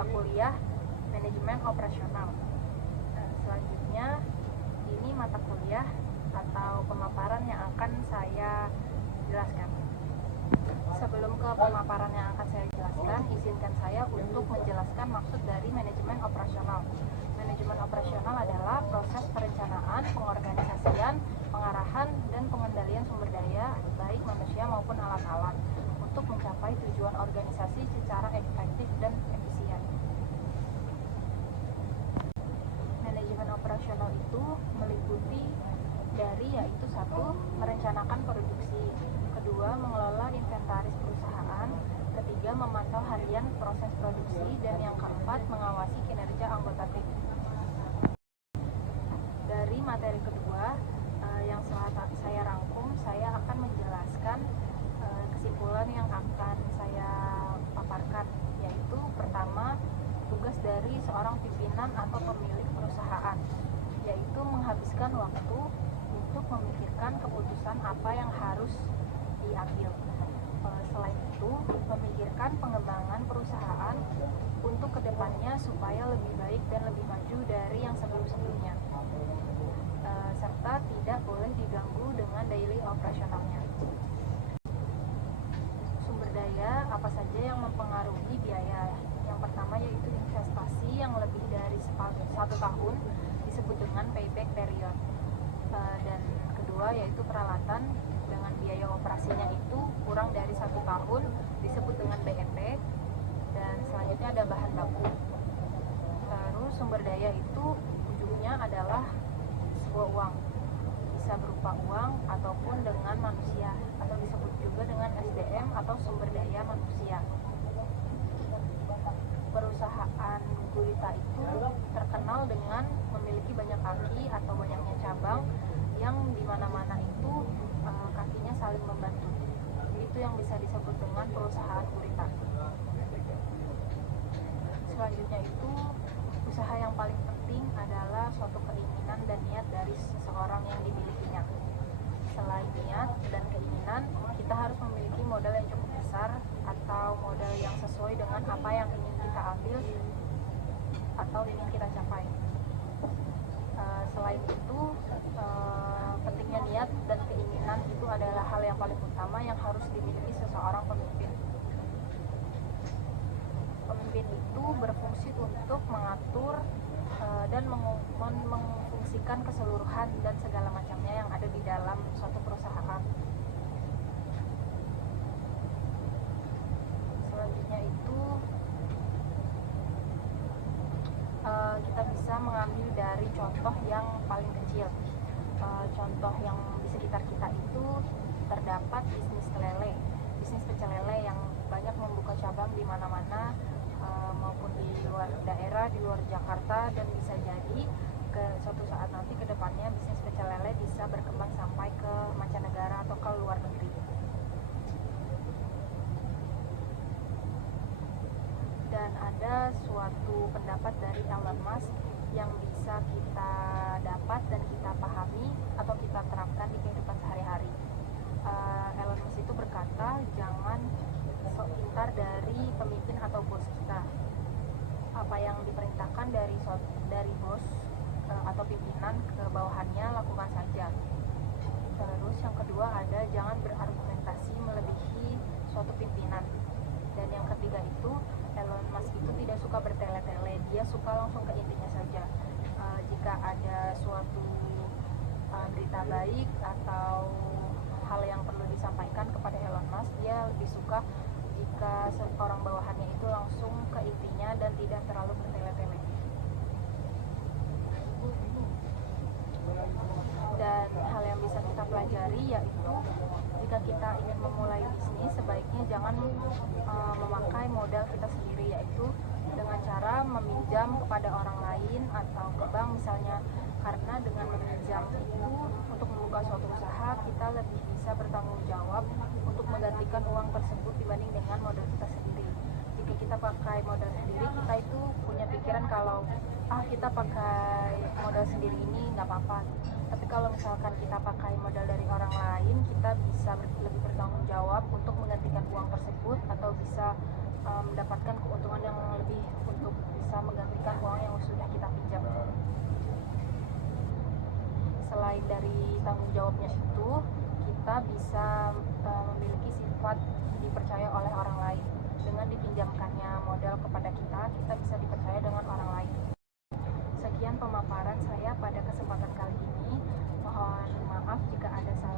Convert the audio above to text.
mata kuliah manajemen operasional. Selanjutnya ini mata kuliah atau pemaparan yang akan saya jelaskan. Sebelum ke pemaparan yang akan saya jelaskan, izinkan saya untuk menjelaskan maksud dari manajemen operasional. Manajemen operasional adalah proses perencanaan, pengorganisasian, pengarahan, dan pengendalian sumber daya, baik manusia maupun alat-alat, untuk mencapai tujuan organisasi secara efektif dan efisien. Manajemen operasional itu meliputi dari yaitu 1. Merencanakan produksi, 2. Mengelola inventaris perusahaan, 3. Memantau harian proses produksi, dan yang keempat mengawasi kinerja anggota tim. Dari materi kedua yang saya rangkum, saya akan menjelaskan kesimpulan yang akan saya paparkan, yaitu pertama, tugas dari seorang pimpinan atau pemilik perusahaan, yaitu menghabiskan waktu untuk memikirkan keputusan apa yang harus diambil. Selain itu, memikirkan pengembangan perusahaan untuk kedepannya supaya lebih baik dan lebih maju dari yang sebelum-sebelumnya, serta tidak boleh diganggu dengan daily operasionalnya. Sumber daya apa saja yang mempengaruhi biaya? Yang pertama yaitu investasi yang lebih dari 1 tahun disebut dengan payback period, dan kedua yaitu peralatan dengan biaya operasinya itu kurang dari 1 tahun disebut dengan BEP, dan selanjutnya ada bahan baku. Terus sumber daya itu ujungnya adalah sebuah uang, bisa berupa uang ataupun dengan manusia, atau disebut juga dengan SDM atau sumber daya manusia. Perusahaan gurita itu terkenal dengan memiliki banyak kaki atau banyaknya cabang yang dimana-mana itu kakinya saling membantu. Itu yang bisa disebut dengan perusahaan gurita. Selanjutnya itu, usaha yang paling penting adalah suatu keinginan dan niat dari seseorang yang dimilikinya. Selain niat dan keinginan, kita harus memiliki modal yang cukup besar atau modal yang sesuai dengan apa yang ingin kita ambil atau ingin kita capai. Selain itu, pentingnya niat dan keinginan itu adalah hal yang paling utama yang harus dimiliki seseorang pemimpin. Pemimpin itu berfungsi untuk mengatur dan memfungsikan keseluruhan dan segala macamnya yang ada di dalam suatu perusahaan. Selanjutnya itu kita bisa mengambil dari contoh yang paling kecil. Contoh yang di sekitar kita itu terdapat bisnis lele, bisnis pecel lele yang banyak membuka cabang di mana-mana, maupun di luar daerah, di luar Jakarta, dan bisa jadi ke suatu saat nanti ke depannya bisnis pecel lele bisa berkembang sampai ke mancanegara atau ke luar negeri. Dan ada suatu pendapat dari Elon Musk yang bisa kita dapat dan kita pahami atau kita terapkan di kehidupan sehari-hari. Elon Musk itu berkata, jangan sok pintar dari pemimpin atau bos kita. Apa yang diperintahkan dari bos atau pimpinan ke bawahannya, lakukan saja. Terus yang kedua ada jangan berargumentasi melebihi suatu pimpinan. Dan yang ketiga itu, Elon Musk itu tidak suka bertele-tele, dia suka langsung ke intinya saja. Jika ada suatu berita baik atau hal yang perlu disampaikan kepada Elon Musk, dia lebih suka jika seorang bawahannya itu langsung ke intinya dan tidak terlalu bertele-tele. Dan hal yang bisa kita pelajari yaitu jika kita ingin memulai bisnis, sebaiknya jangan memakai modal kita sendiri, yaitu dengan cara meminjam kepada orang lain atau ke bank misalnya, karena dengan meminjam itu untuk membuka suatu usaha kita lebih bisa bertanggung jawab untuk menggantikan uang tersebut dibanding dengan modal kita sendiri. Jika kita pakai modal sendiri, kita itu punya pikiran kalau kita pakai modal sendiri ini nggak apa-apa. Tapi kalau misalkan kita pakai modal dari orang lain, kita bisa bisa lebih bertanggung jawab untuk menggantikan uang tersebut, atau bisa mendapatkan keuntungan yang lebih untuk bisa menggantikan uang yang sudah kita pinjam. Selain dari tanggung jawabnya itu, kita bisa memiliki sifat dipercaya oleh orang lain. Dengan dipinjamkannya modal kepada kita, kita bisa dipercaya dengan orang lain. Sekian pemaparan saya pada kesempatan kali ini. Mohon maaf jika ada salah